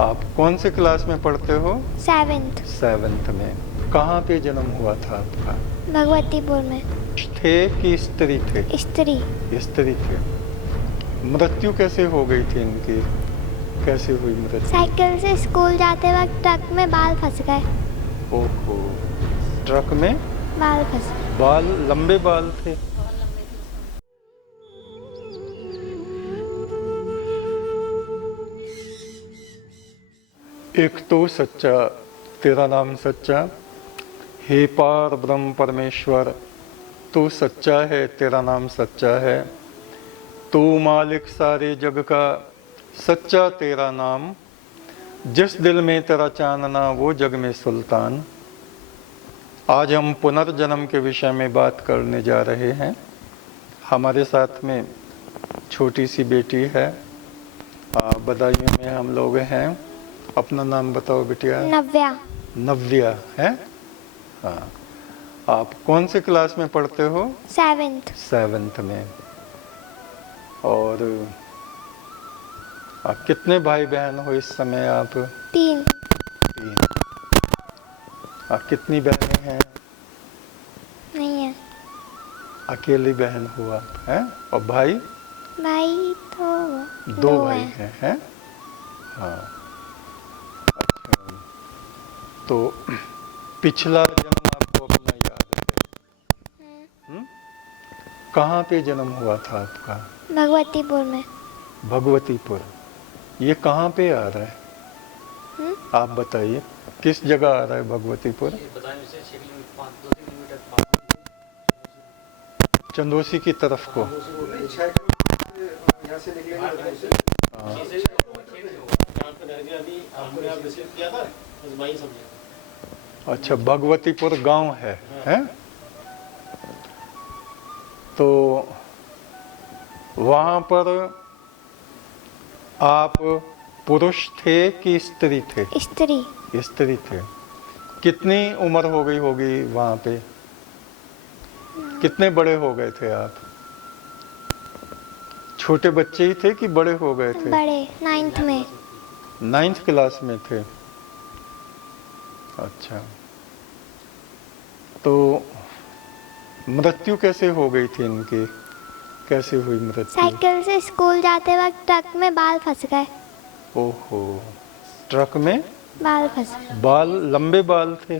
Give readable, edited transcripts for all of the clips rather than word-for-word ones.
आप कौन से क्लास में पढ़ते हो? 7th। 7th में। कहाँ पे जन्म हुआ था आपका? भगवतीपुर में। थे कि स्त्री थे? स्त्री। स्त्री थे। मृत्यु कैसे हो गई थी इनकी? कैसे हुई मृत्यु? साइकिल से स्कूल जाते वक्त ट्रक में बाल फंस गए। ओहो, ट्रक में बाल फंस गए। बाल, लंबे बाल थे? एक तो सच्चा, तेरा नाम सच्चा, हे पार ब्रह्म परमेश्वर, तू सच्चा है, तेरा नाम सच्चा है, तू मालिक सारे जग का, सच्चा तेरा नाम, जिस दिल में तेरा चांदना वो जग में सुल्तान। आज हम पुनर्जन्म के विषय में बात करने जा रहे हैं। हमारे साथ में छोटी सी बेटी है, बदायूं में हम लोग हैं। अपना नाम बताओ बिटिया। नव्या। नव्या है। हाँ, आप कौन से क्लास में पढ़ते हो? 7th। 7th में। और कितने भाई बहन हो इस समय आप? 3। 3। कितनी बहनें हैं? नहीं है। अकेली बहन हो आप, हैं? और भाई? भाई तो 2 भाई हैं? हाँ। अच्छा, तो पिछला जन्म आपको अपना याद है? कहाँ पे जन्म हुआ था आपका? भगवतीपुर में। भगवतीपुर, ये कहाँ पे आ रहा है? आप बताइए, किस जगह आ रहा है भगवतीपुर? चंदोसी की तरफ को। अच्छा, भगवतीपुर गांव है, हैं? तो वहां पर आप पुरुष थे कि स्त्री थे? स्त्री। स्त्री थे। कितनी उम्र हो गई होगी वहां पे? कितने बड़े हो गए थे आप? छोटे बच्चे ही थे कि बड़े हो गए थे? बड़े, 9th में। 9th क्लास में थे। अच्छा, तो मृत्यु कैसे हो गई थी इनकी? कैसे हुई मृत्यु? साइकिल से स्कूल जाते वक्त ट्रक में बाल फंस गए। ओहो, ट्रक में बाल फंस गए। बाल, लंबे बाल थे?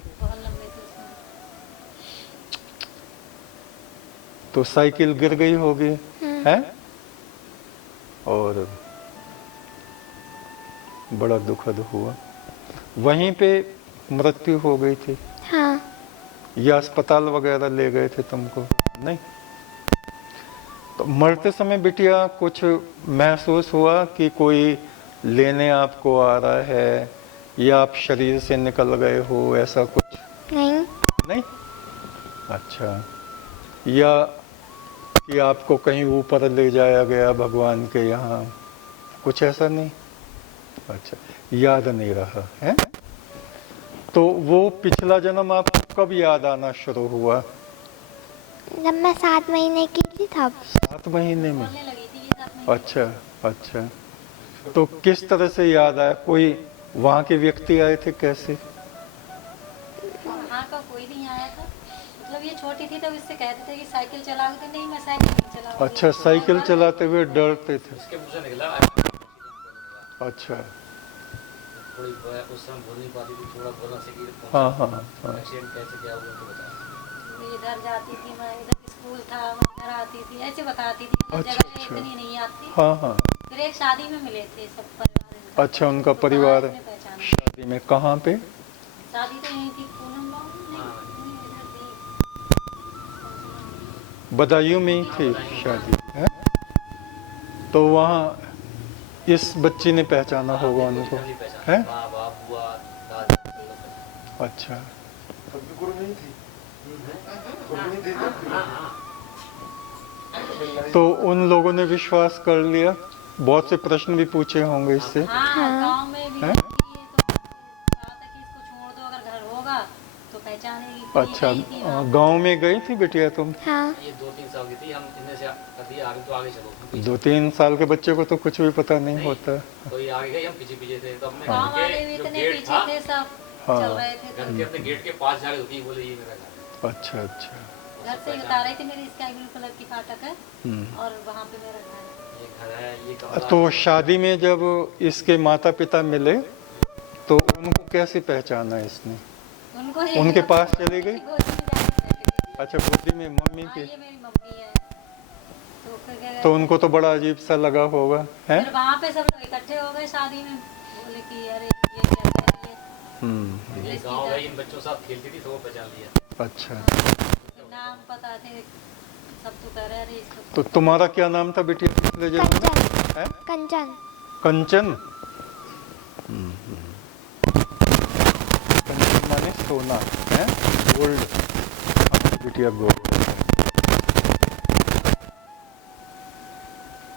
तो साइकिल गिर गई होगी, हैं? और बड़ा दुखद हुआ। वहीं पे मृत्यु हो गई थी? हाँ। या अस्पताल वगैरह ले गए थे तुमको? नहीं। तो मरते समय बिटिया कुछ महसूस हुआ कि कोई लेने आपको आ रहा है, या आप शरीर से निकल गए हो, ऐसा कुछ? नहीं। नहीं। अच्छा, या कि आपको कहीं ऊपर ले जाया गया भगवान के यहाँ, कुछ ऐसा नहीं? अच्छा, याद नहीं रहा है? तो वो पिछला जन्म आपको कब याद आना शुरू हुआ? जब मैं 7 महीने की थी तब। 7 महीने में? अच्छा अच्छा, तो किस तरह से याद आया? कोई वहाँ के व्यक्ति आए थे? कैसे? वहाँ का कोई नहीं आया था, मतलब ये छोटी थी तब इससे कहते थे कि साइकिल चलाओगे? नहीं, मैं साइकिल नहीं चलाऊंगी। अच्छा, साइकिल चलाते हुए डरते थे? अच्छा। थोड़ी उस समय बोल नहीं पाती थी, थोड़ा बोलना सीखी। हाँ हाँ हाँ। एक्सीडेंट कैसे क्या हुआ तो बता। इधर जाती थी मैं, इधर स्कूल था, मैं घर आती थी, ऐसे बताती थी। अच्छा, जगह अच्छा। इतनी नहीं आती। हाँ हाँ। फिर एक शादी में मिले थे सब परिवार। अच्छा, उनका परिवार शादी में? कहाँ पे? शादी तो यहीं थी, पूनम गाँव में, इधर थी। बदायूं में ही थी शादी, है? तो वहाँ इस बच्ची ने पहचाना होगा उनको, है? अच्छा। तो उन लोगों ने विश्वास कर लिया? बहुत से प्रश्न भी पूछे होंगे इससे? हाँ, गाँव में भी हैं? ये तो कहा था कि इसको छोड़ दो, अगर घर होगा तो पहचानेगी कि ये अच्छा, गई थी वहाँ। गांव में गई थी बिटिया तुम? हाँ। ये 2-3 साल की थी, हम इनमें से कभी आगे तो आगे चलो। 2-3 साल के बच्चे को तो कुछ भी पता नहीं होता। कोई आगे गई, हम पीछे पीछे थे, तो हमने गाँव घर वाले के भी जो इतने गेट पीछे था, थे, सब हाँ। चल रहे थे। घर के अपने गेट के पास जाके रुकी, बोले ये मेरा घर है। अच्छा अच्छा। घर से ही बता रही थी मेरी स्काई ब्लू कलर की फाटक है हम्म। और वहाँ पे मेरा घर है। ये घर है, ये कमरा तो है। शादी में जब इसके माता पिता मिले तो उनको कैसे पहचाना इसने? उनको ये उनके पता पास था चली कि गई? गोदी में जाके बैठी थी। अच्छा, गोदी में मम्मी हाँ, की। ये मेरी मम्मी है। तो फिर क्या तो कहते उनको तो बड़ा अजीब सा लगा होगा, हैं, है? फिर वहाँ पे सब लोग इकट्ठे हो गए शादी में, बोले कि अरे ये क्या कर रही है। हम्म। ये गाँव गई, इन बच्चों के साथ खेलती थी तो वो पहचान लिया। अच्छा, फिर नाम पता थे सब, तो कह रहे अरे इसको तो तुम्हारा क्या नाम था बिटिया पिछले जन्म में? कंचन। है? कंचन। कंचन। कंचन माने सोना, है? गोल्ड। बिटिया गोल्ड।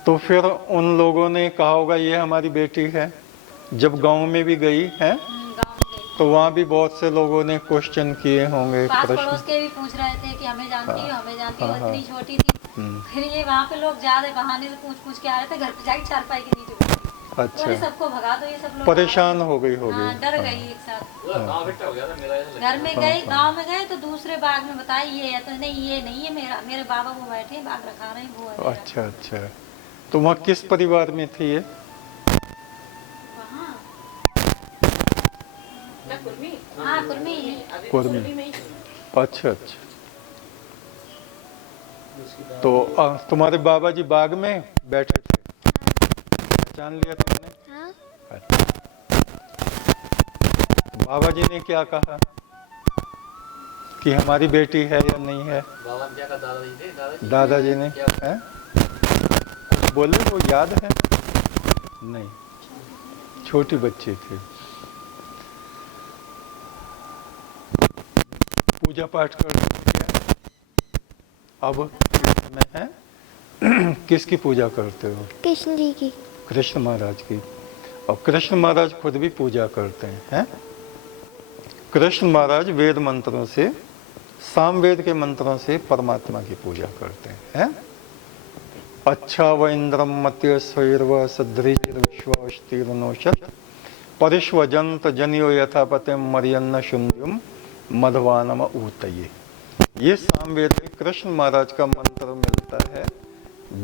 तो फिर उन लोगों ने कहा होगा ये हमारी बेटी है। जब गांव में भी गई है गाँव में गई। तो वहाँ भी बहुत से लोगों ने क्वेश्चन किए होंगे, पास प्रश्न। पड़ोस के भी पूछ रहे थे कि हमें जानती हो, हमें जानती हो, हाँ, इतनी छोटी थी। हम्म। फिर ये वहाँ पे लोग ज्यादा बहाने से पूछ पूछ के आ रहे थे, घर पे जाके चारपाई के नीचे बैठ गई। बोले अच्छा, सबको भगा दो, ये सब लोग परेशान हो गई हाँ, होगी। डर गई एक साथ। पूरा गाँव इकट्ठा हो गया था, मेरा ऐसा घर में लगता गए, गांव में गए तो दूसरे बाग में बताई ये है, तो नहीं ये नहीं है मेरा, मेरे बाबा वो बैठे हैं, बाग रखा रहे हैं, वो है मेरा। अच्छा अच्छा। तो वहाँ किस परिवार में थी ये? वहाँ हाँ, कुर्मी। अच्छा अच्छा। तो तुम्हारे बाबा जी बाग में बैठे थे, पहचान लिया तुमने? हाँ। बाबा जी ने क्या कहा कि हमारी बेटी है या नहीं है? बाबा ने क्या कहा, दादाजी थे, दादाजी ने क्या है? कुछ बोले, वो याद है? नहीं, छोटी बच्ची थी। पूजा पाठ कर लिया? अब में है किसकी पूजा करते हो? कृष्ण जी की। कृष्ण महाराज की। और कृष्ण महाराज खुद भी पूजा करते हैं? कृष्ण महाराज वेद मंत्रों से, सामवेद के मंत्रों से परमात्मा की पूजा करते हैं? अच्छा व इंद्रम मत्य स्वैर्व सद्रीर विश्वास्तीर्नोषत परिष्वजंत जनियो यथापते मरियन्न शुन्युम मधवानम ऊतये। ये सामवेद में कृष्ण महाराज का मंत्र मिलता है,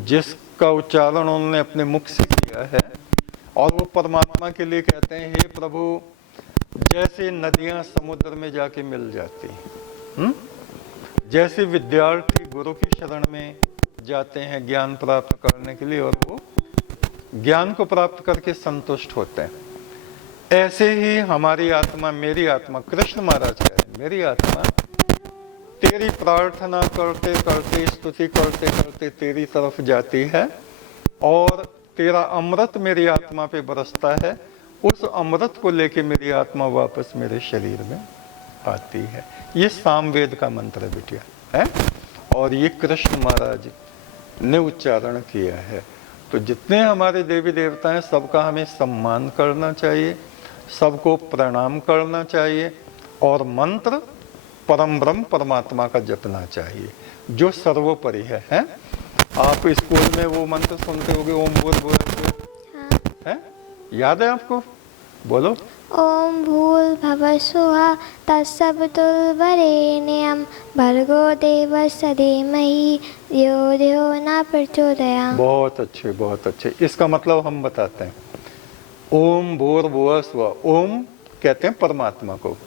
जिसका उच्चारण उन्होंने अपने मुख से किया है। और वो परमात्मा के लिए कहते हैं, हे प्रभु, जैसे नदियां समुद्र में जाके मिल जाती हैं, जैसे विद्यार्थी गुरु की शरण में जाते हैं ज्ञान प्राप्त करने के लिए और वो ज्ञान को प्राप्त करके संतुष्ट होते हैं, ऐसे ही हमारी आत्मा, मेरी आत्मा, कृष्ण महाराज कह रहे हैं, मेरी आत्मा तेरी प्रार्थना करते करते, स्तुति करते करते तेरी तरफ जाती है और तेरा अमृत मेरी आत्मा पे बरसता है। उस अमृत को लेके मेरी आत्मा वापस मेरे शरीर में आती है। ये सामवेद का मंत्र है बिटिया, है? और ये कृष्ण महाराज ने उच्चारण किया है। तो जितने हमारे देवी देवता हैं, सबका हमें सम्मान करना चाहिए, सबको प्रणाम करना चाहिए और मंत्र परम ब्रह्म परमात्मा का जपना चाहिए, जो सर्वोपरि है? आप स्कूल में वो मंत्र सुनते होगे, ओम भूर्भुवः हाँ। है? याद है आपको? बोलो। ओम भूल भव सुहा तत्सवितुर्वरेण्यं भर्गो देवस्य धीमहि धियो धियो न प्रचोदयात्। बहुत अच्छे, बहुत अच्छे। इसका मतलब हम बताते हैं। ओम भूर्भुवः स्वः, ओम कहते हैं परमात्मा को।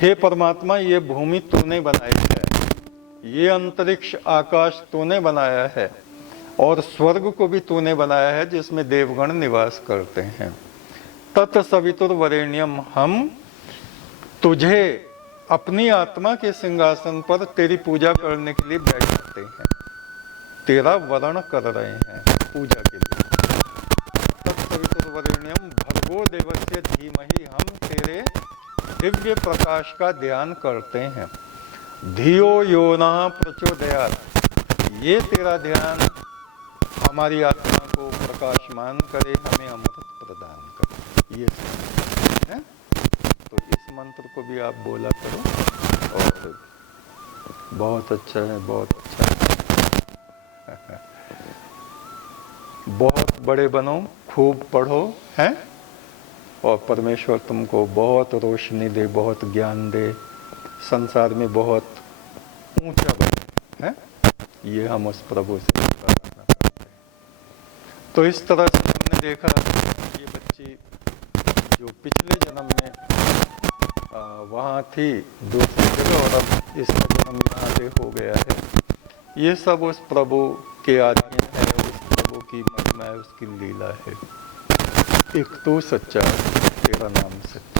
हे परमात्मा, ये भूमि तूने बनाई है, ये अंतरिक्ष आकाश तूने बनाया है और स्वर्ग को भी तूने बनाया है, जिसमें देवगण निवास करते हैं। तत्सवितुर्वरेण्यम, हम तुझे अपनी आत्मा के सिंहासन पर तेरी पूजा करने के लिए बैठाते हैं, तेरा वरण कर रहे हैं पूजा के लिए। तत्सवितुर्वरेण्यम भर्गो देवस्य धीमहि, हम तेरे दिव्य प्रकाश का ध्यान करते हैं। धियो यो न प्रचोदयात्, ये तेरा ध्यान हमारी आत्मा को प्रकाशमान करे, हमें अमृत प्रदान करे। ये है? तो इस मंत्र मंत्र को भी आप बोला करो और बहुत अच्छा है, बहुत अच्छा है। बहुत बड़े बनो, खूब पढ़ो, हैं, और परमेश्वर तुमको बहुत रोशनी दे, बहुत ज्ञान दे, संसार में बहुत ऊंचा बने, हैं। ये हम उस प्रभु से प्रार्थना करते हैं। तो इस तरह से हमने देखा ये बच्ची जो पिछले जन्म में वहाँ थी दूसरी जगह और अब इसका जन्म यहाँ पे हो गया है, ये सब उस प्रभु के अधीन है, उस प्रभु की महिमा है, उसकी लीला है। एक तू सच्चा, तेरा नाम सच्चा।